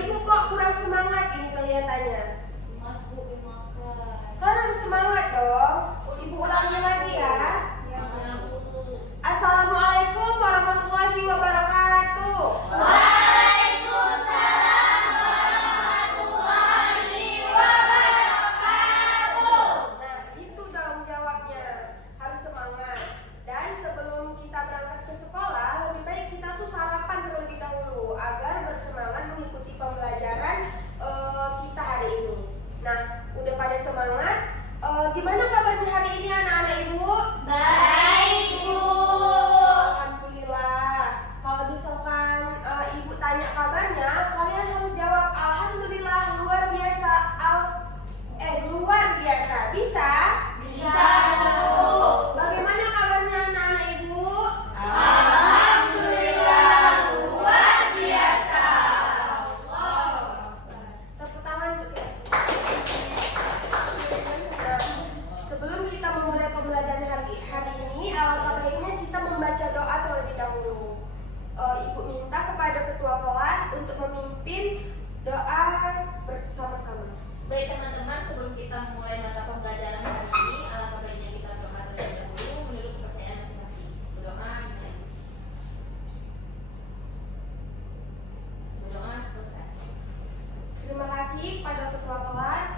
ibu kok kurang semangat ini kelihatannya. Mas Bu makan. Kalian harus semangat dong. Ibu ulangi lagi ya. Assalamualaikum warahmatullahi wabarakatuh. Waalaikumsalam warahmatullahi wabarakatuh. Nah, itu dong jawabnya. Harus semangat. Dan sebelum kita berangkat ke sekolah, lebih baik kita tuh sarapan terlebih dahulu agar bersemangat mengikuti pembelajaran kita hari ini. Nah, udah pada semangat? Gimana kabarnya hari ini anak-anak ibu? Baik, Bu. Alhamdulillah. Kalau misalkan ibu tanya kabarnya, kalian harus jawab alhamdulillah luar biasa. Luar biasa. Bisa? Bisa, Bu. Bagaimana kabarnya anak-anak ibu? Alhamdulillah luar biasa. Tepuk tangan untuk kita semua. Nah, sebelum kita memulai pembelajaran hari ini, alangkah baiknya kita membaca doa terlebih dahulu. Ibu minta kepada ketua kelas untuk memimpin doa bersama-sama. Baik teman-teman, sebelum kita memulai mata pembelajaran hari ini, alangkah baiknya kita berdoa terlebih dahulu menurut kepercayaan masing-masing. Berdoa dimulai. Berdoa selesai. Terima kasih pada ketua kelas.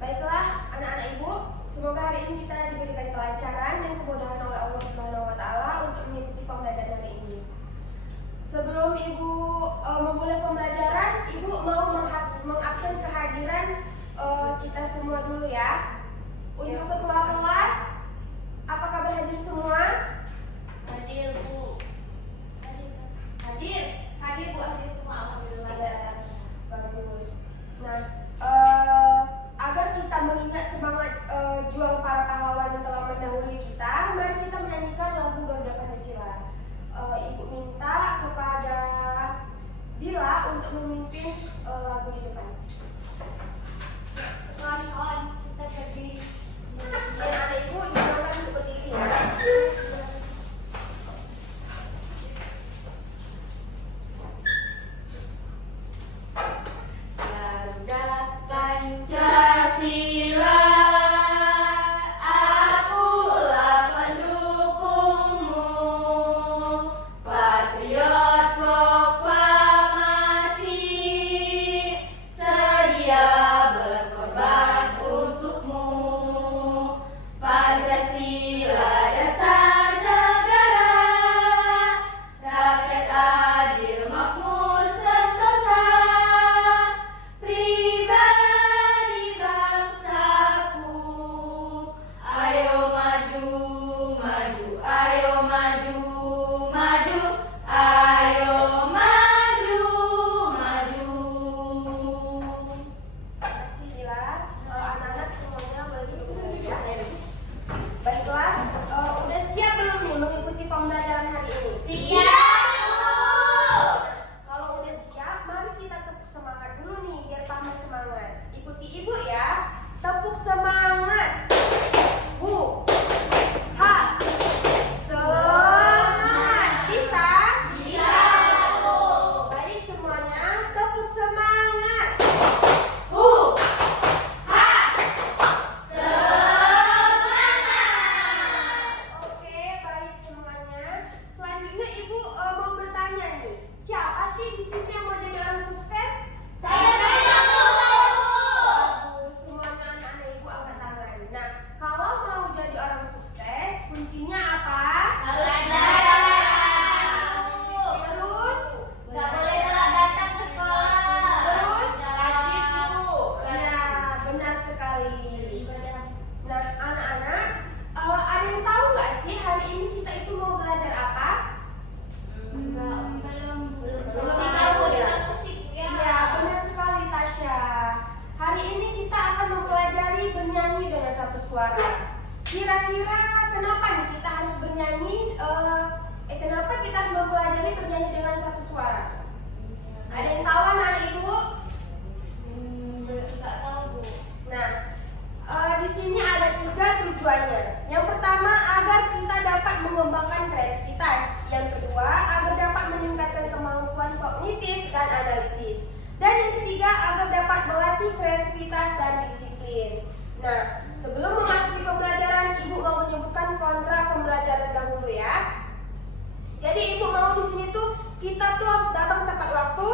Baiklah anak-anak ibu, semoga hari ini kita diberikan kelancaran dan kemudahan oleh Allah Subhanahu wa taala untuk mengikuti pembelajaran hari ini. Sebelum ibu memulai pembelajaran, ibu mau mengabsen kehadiran kita semua dulu ya. Untuk ketua kelas, apakah berhadir semua? Hadir, Bu. Hadir, hadir Bu, hadir semua. Alhamdulillah. Bagus. Nah, agar kita mengingat semangat juang para pahlawan yang telah mendahului kita, mari kita menyanyikan lagu Garuda Pancasila. Ibu minta kepada Dila untuk memimpin lagu di depan. Kawan-kawan, kita berdiri. Dan anak ibu dilakukan untuk berdiri ya. Garuda Pancasila, akulah pendukungmu, patriot proklamasi, sedia berkorban untukmu. Pancasila dasar negara, rakyat adil makmur sentosa, pribadi bangsaku. Ayo maju, maju, ayo maju, maju, ayo maju, maju. Terima kasih Dila. Anak-anak semuanya boleh duduk dulu ya. Baiklah, udah siap belum nih mengikuti pembelajaran hari ini? Siap, Bu. Kalau udah siap, mari kita tepuk semangat dulu nih biar tambah semangat. Ikuti ibu ya. Tepuk semangat. Bu. Ha. Semangat. Bisa? Bisa, Bu. Baik semuanya, tepuk semangat. Bu. Ha. Semangat. Oke, baik semuanya. Selanjutnya ibu mau bertanya nih, siapa sih di sini yang mau jadi orang sukses? Saya, Bu. Bagus, semuanya anak-anak ibu angkat tangan. Nah, kalau mau jadi orang sukses, kuncinya apa? Harus belajar. Terus, Nggak boleh telat datang ke sekolah. Terus? Rajin, Bu. ya benar sekali. Nah, anak-anak, ada yang tahu nggak sih hari ini kita itu mau belajar apa? Belum. Musik, Bu, kita musik ya. Iya, benar sekali Tasya. Hari ini kita akan mempelajari bernyanyi dengan satu suara. Kira-kira kenapa nih kita harus bernyanyi? Kenapa kita harus mempelajari bernyanyi dengan satu suara? Ada yang tahu anak-anak ibu? Nggak tahu, Bu. Nah, di sini ada 3 tujuannya. Yang pertama, agar kita dapat mengembangkan kreativitas. Yang kedua, agar dapat meningkatkan kemampuan kognitif dan analitis. ketiga, agar dapat melatih kreativitas dan disiplin. Nah, sebelum memasuki pembelajaran, Ibu mau menyebutkan kontrak pembelajaran dahulu ya. Jadi Ibu mau di sini tuh kita tuh harus datang tepat waktu,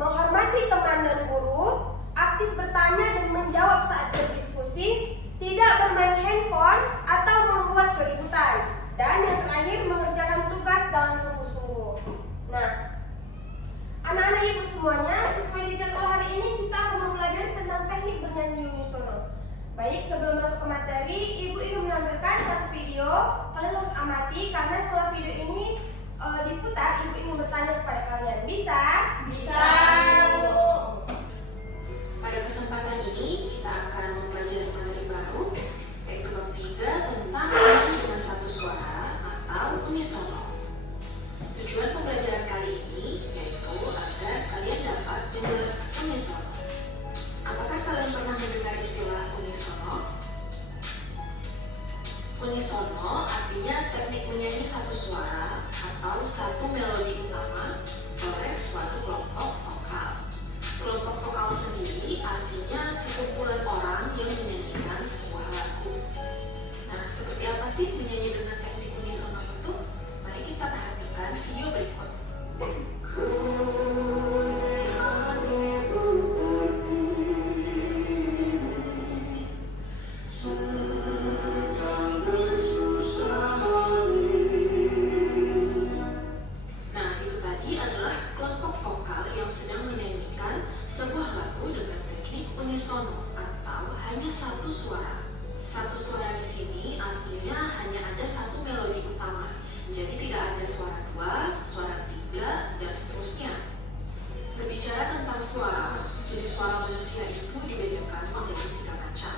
menghormati teman dan guru, aktif bertanya dan menjawab saat berdiskusi, tidak bermain handphone atau membuat keributan, dan yang terakhir mengerjakan tugas dengan sungguh-sungguh. Nah, anak-anak Ibu semuanya, sesuai di jadwal hari ini kita akan mempelajari tentang teknik bernyanyi unisono. Baik, sebelum masuk ke materi, Ibu ingin menampilkan satu video. Kalian harus amati karena setelah video ini diputar, Ibu ingin bertanya kepada kalian. Bisa? Bisa, Bu. Pada kesempatan ini kita akan mempelajari materi baru, yaitu bab 3 tentang menyanyi dengan satu suara atau unisono. Tujuan pembelajaran kali ini yaitu agar kalian dapat menjelaskan unisono. Apakah kalian pernah mendengar istilah unisono? Unisono artinya teknik menyanyi satu suara atau satu melodi utama oleh suatu kelompok vokal. Kelompok vokal sendiri artinya sekumpulan orang yang menyanyikan sebuah lagu. Nah, seperti apa sih menyanyi dengan teknik unisono itu? Mari kita perhatikan video berikut. Nah, itu tadi adalah kelompok vokal yang sedang menyanyikan sebuah lagu dengan teknik unisono atau hanya satu suara. Satu suara di sini artinya hanya ada satu melodi utama. Jadi tidak ada suara 2, suara 3, dan seterusnya. Berbicara tentang suara, jenis suara manusia itu dibedakan menjadi 3 macam,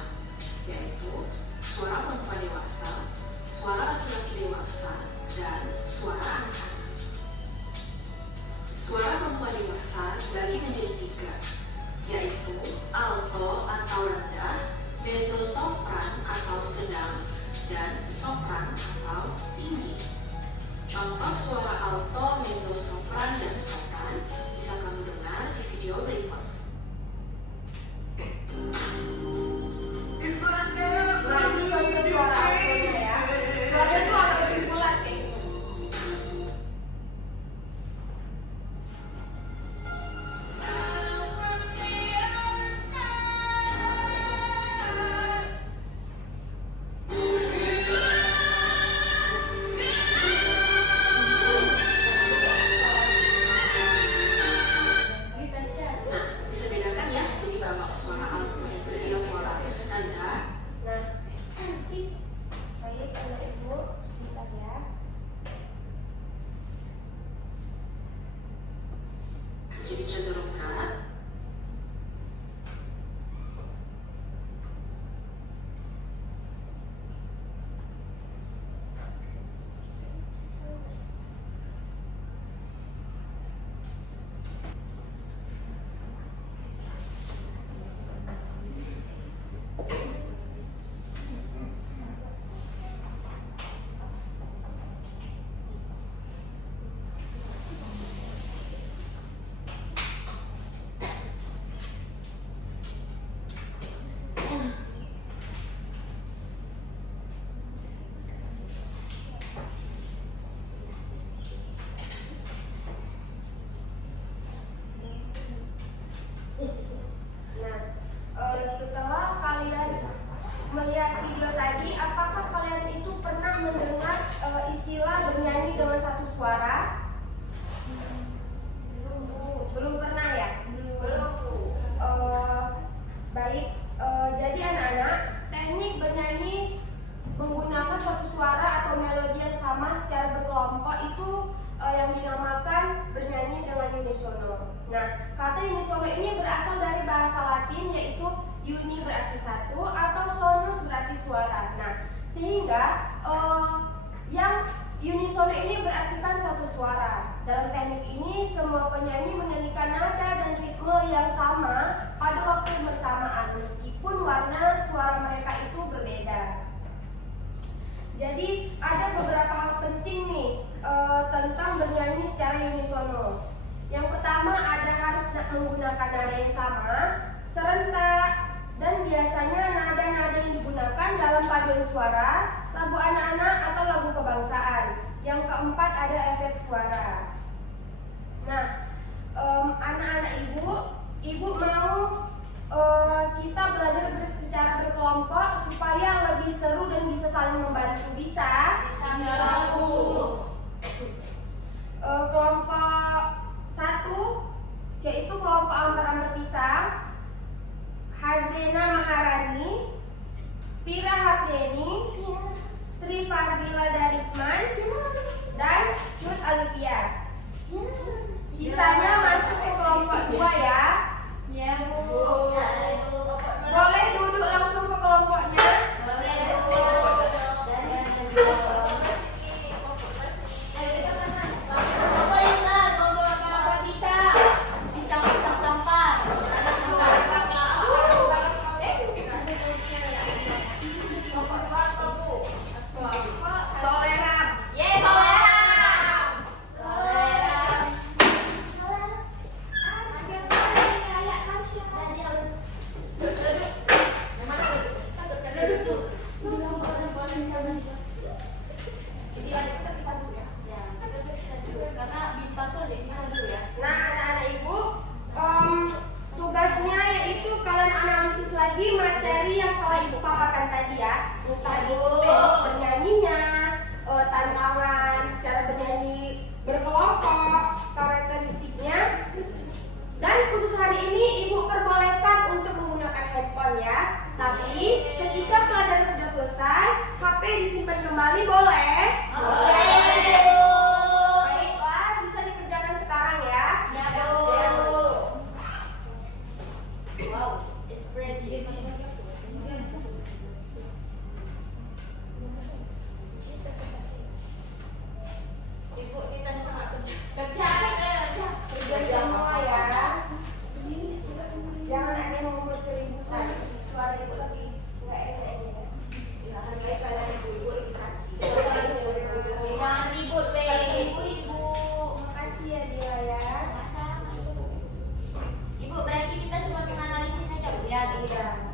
yaitu suara perempuan dewasa, suara laki-laki dewasa, dan suara anak-anak. Suara perempuan dewasa dibagi menjadi 3, yaitu alto atau rendah, mezzo-sopran atau sedang, dan sopran atau tinggi. Contoh suara alto, mezzo-sopran, dan sopran bisa kamu dengar di video berikut. Nah, ini contoh suara altonya ya. Suaranya tuh agak lebih bulat kayak gitu. Nah, bisa bedakan ya, jadi kalau suara alto itu dia suara rendah. Nah, baik anak Ibu, sebentar ya. Jadi cenderung berat. Nah, setelah kalian melihat video tadi, apakah kalian itu pernah mendengar istilah bernyanyi dengan satu suara? Belum pernah ya? Belum. Baik, jadi anak-anak, teknik bernyanyi menggunakan suatu suara atau melodi yang sama secara berkelompok itu yang dinamakan bernyanyi dengan unisono. Nah, kata unisono ini berasal dari bahasa Latin yaitu uni berarti satu atau sonus berarti suara. Nah, sehingga yang unisono ini berartikan satu suara. Dalam teknik ini semua penyanyi menyanyikan nada dan ritme yang sama pada waktu yang bersamaan meskipun warna suara mereka itu berbeda. Jadi ada beberapa hal penting nih tentang bernyanyi secara unisono. Yang pertama pertama ada harus menggunakan nada yang sama, serentak, dan biasanya nada-nada yang digunakan dalam paduan suara, lagu anak-anak atau lagu kebangsaan. Yang keempat ada efek suara. Nah, anak-anak ibu mau kita belajar secara berkelompok supaya lebih seru dan bisa saling membantu. Bisa? Kelompok 1 yaitu kelompok Ampar-Ampar Pisang, Hazrena Maharani, Pira Hapdeni, Sri Fadila Darisman, dan Cut Alivia. Sisanya masuk ke kelompok 2 ya. Ya, Bu. Boleh duduk langsung ke kelompoknya. Nah, anak-anak ibu, tugasnya yaitu kalian analisis lagi materi yang telah ibu paparkan tadi ya. Entah itu teknik bernyanyinya, tantangan secara bernyanyi berkelompok, karakteristiknya. Dan khusus hari ini ibu perbolehkan untuk menggunakan handphone ya. Tapi ketika pelajaran sudah selesai, HP disimpan kembali boleh? Baiklah, bisa dikerjakan sekarang ya. Wow, expressive. Ibu kita setengah kerja. Kerja semua ya. Jangan ada yang membuat keributan. Suara ibu lagi nggak enak ini ya. Hargai kalian ibu lagi sakit. Jangan ribut, weh. Ibu. Makasih ya dia ya. Ibu, berarti kita cuma menganalisis saja, Bu ya? Iya.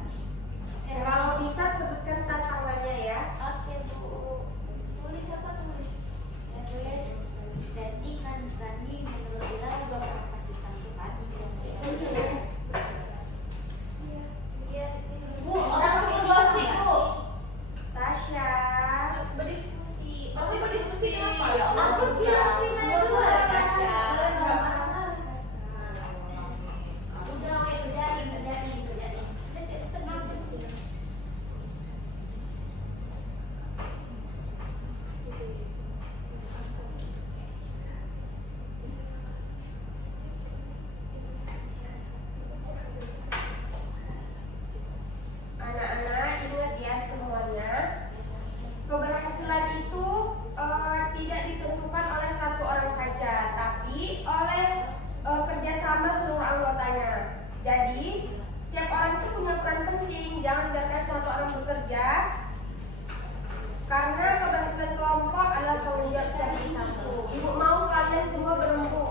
Kalau bisa sebutkan tantangannya ya. Oke, Bu. Tulis apa tulis? Ya, tulis. Berarti kan Rani menurut Bila juga pernah disangkukan. Iya. Bu, orang itu gosip, Bu. Tasya. Berdiskusi. Aku berdiskusi apa ya? Aku bilang sih Najwa, Tasya. Udah, weh, kerjain. Terus itu tenang, terus. Anak-anak ingat ya semuanya, keberhasilan itu tidak ditentukan oleh satu orang saja, tapi oleh kerjasama seluruh anggotanya. Jadi setiap orang itu punya peran penting, jangan biarkan satu orang bekerja, karena keberhasilan kelompok adalah tanggung jawab secara satu. Ibu mau kalian semua berembuk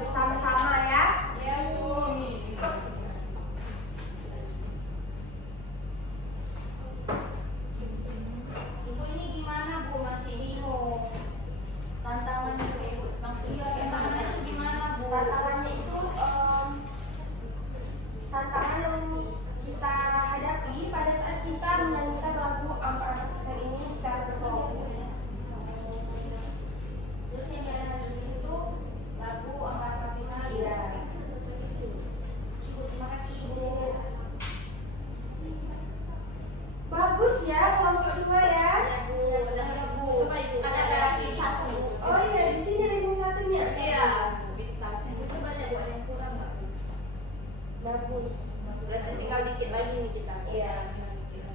bersama-sama ya. Ibu ini gimana, Bu? Masih bingung. Tantangannya, Ibu. Maksudnya gimana, Bu? Tantangannya itu tantangan yang kita hadapi pada saat kita menyanyikan lagu Ampar-Ampar Pisang ini secara berkelompok. Terus yang dianalisis itu lagu Ampar-Ampar Pisang. Iya. Ibu, terima kasih, Ibu. Bagus ya kelompok 2 ya. Coba ibu. Ada ranking 1. Oh iya, di sini ranking satunya. Iya. Bintang. Ibu coba aja, Bu, ada yang kurang nggak, Bu? Bagus. Berarti tinggal dikit lagi nih kita. Iya. Terima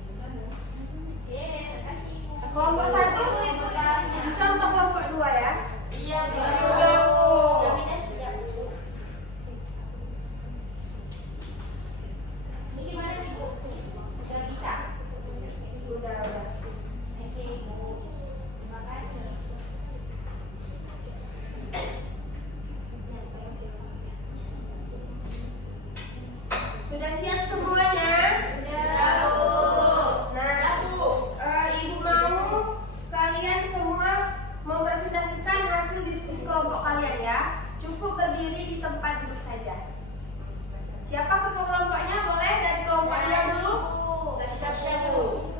kasih, Ibu. Kelompok 1 Ibu, caranya. contoh kelompok 2 ya. Iya, Bu. Iya, Bu. Jamnya siap, Bu. Ini gimana nih, Bu? Udah bisa? Udah. Oke, Ibu. Terima kasih. kelompok kalian ya. Cukup berdiri di tempat duduk saja. Siapa ketua kelompoknya? Boleh dari kelompoknya dulu. Tasya Bu.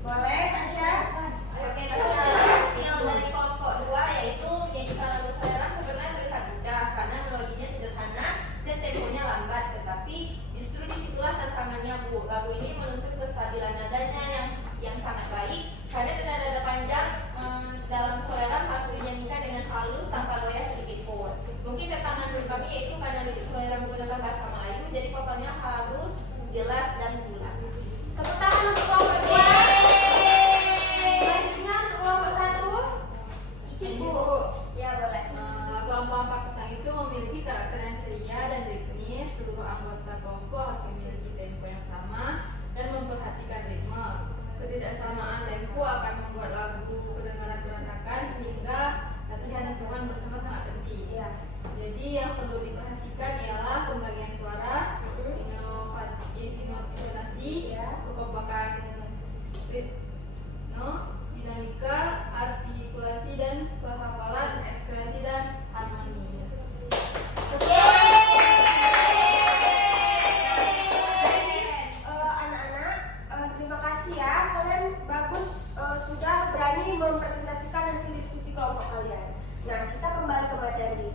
Boleh, Tasya. Oke, yang dari kelompok 2 yaitu menyanyikan lagu Soleran sebenarnya terlihat mudah karena melodinya sederhana dan temponya lambat, tetapi justru disitulah tantangannya Bu. Lagu ini menuntut kestabilan nadanya yang sangat baik karena nada panjang dalam Soleran harus dinyanyikan dengan halus tanpa goyah sedikit pun. Mungkin tantangan menurut kami yaitu karena lirik Soleran menggunakan bahasa Melayu, jadi vokalnya harus jelas dan bulat. Tepuk tangan untuk kelompok 2. Selanjutnya untuk kelompok 1. Ibu. Ya, boleh. Lagu Ampah Ampah Kesang itu memiliki karakter yang ceria dan ritmis. Seluruh anggota kelompok harus memiliki tempo yang sama dan memperhatikan ritme. Ketidaksamaan tempo akan membuat lagu kedengaran berantakan sehingga latihan hitungan bersama sangat penting. Ya. Jadi yang perlu diperhatikan ialah pembagian suara, intonasi, Ya. kekompakan ritme, dinamika, artikulasi dan penghafalan, ekspresi dan harmoni. Anak-anak, terima kasih ya. Kalian bagus sudah berani mempresentasikan hasil diskusi kelompok kalian. Nah, kita kembali ke materi.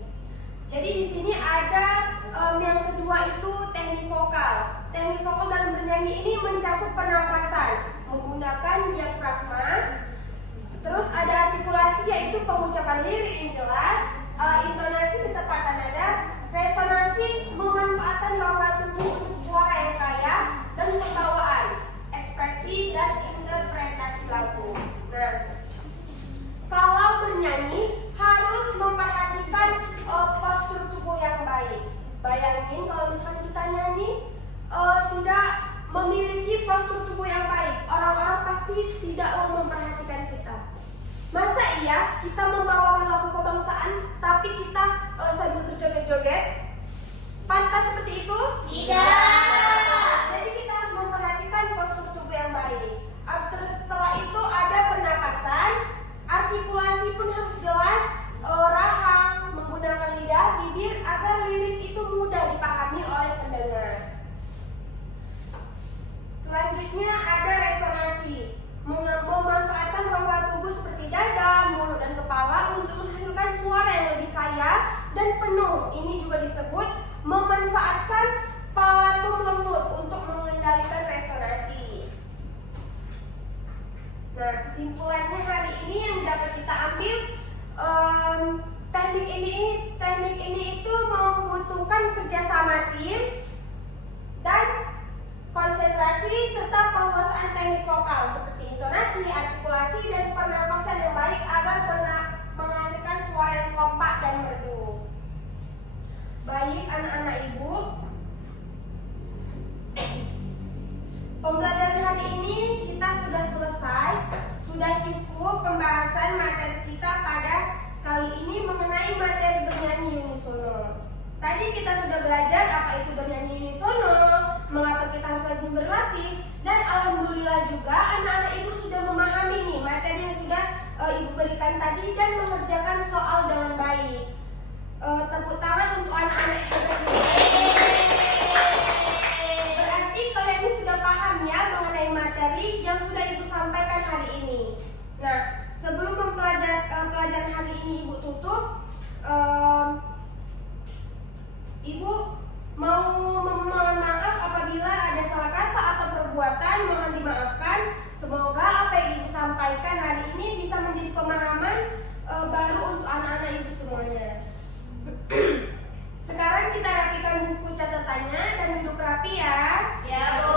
Jadi di sini ada yang kedua itu teknik vokal. Teknik vokal dalam bernyanyi ini mencakup pernapasan menggunakan diafragma. Terus ada artikulasi yaitu pengucapan lirik yang jelas, intonasi ketepatan nada, resonansi memanfaatkan rongga tubuh untuk suara yang kaya, dan kebawaan, ekspresi dan interpretasi lagu. Nah, kalau bernyanyi harus memperhatikan postur tubuh yang baik. Bayangin kalau misalnya kita nyanyi tidak memiliki postur tubuh yang baik, orang-orang pasti tidak mau memperhatikan kita. Masa iya kita membawakan lagu kebangsaan tapi kita sambil berjoget-joget? Pantas seperti itu? Tidak. Jadi kita harus memperhatikan postur tubuh yang baik. Terus setelah itu ada pernapasan, artikulasi pun harus jelas, rahang, menggunakan lidah, bibir agar lirik itu mudah dipahami oleh pendengar. Selanjutnya ada resonansi, memanfaatkan rongga tubuh seperti dada, mulut dan kepala untuk menghasilkan suara yang lebih kaya dan penuh. Ini juga disebut memanfaatkan palatum lembut untuk mengendalikan resonansi. Nah, kesimpulannya hari ini yang dapat kita ambil, teknik ini itu membutuhkan kerjasama tim dan konsentrasi serta penguasaan teknik vokal seperti intonasi, artikulasi, dan pernapasan yang baik agar menghasilkan suara yang kompak dan merdu. Baik anak-anak ibu, pembelajaran hari ini kita sudah selesai. Sudah cukup pembahasan materi kita pada kali ini mengenai materi bernyanyi unisono. Tadi kita sudah belajar apa itu bernyanyi unisono, mengapa kita harus rajin berlatih, dan alhamdulillah juga anak-anak ibu sudah memahami nih materi yang sudah ibu berikan tadi dan mengerjakan soal dengan baik. Tepuk tangan untuk anak-anak yang berarti kalian ini sudah paham ya mengenai materi yang sudah ibu sampaikan hari ini. Nah, sebelum pelajaran hari ini ibu tutup, ibu mau memohon maaf apabila ada salah kata atau perbuatan, mohon dimaafkan. Semoga apa yang ibu sampaikan hari ini bisa menjadi pemahaman baru untuk anak-anak ibu semuanya. Sekarang kita rapikan buku catatannya dan duduk rapi ya. Ya, Bu.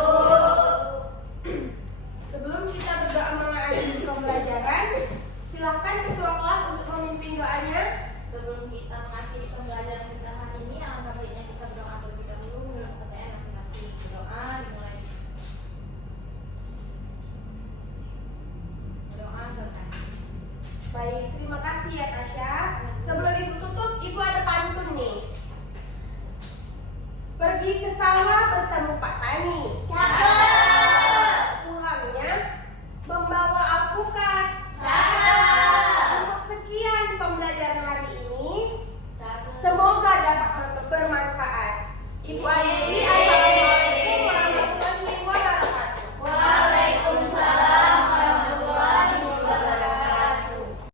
Sebelum kita berdoa mengakhiri pembelajaran, silakan ketua kelas untuk memimpin doanya. Sebelum kita mengakhiri pembelajaran kita hari ini, alangkah baiknya kita berdoa terlebih dahulu menurut kepercayaan masing-masing. Berdoa dimulai. Berdoa selesai. Baik, terima kasih ya Tasya. Sebelum ibu tutup, ibu ada pantun nih. Pergi ke sawah bertemu Pak Tani. Cakep. Pulangnya membawa alpukat.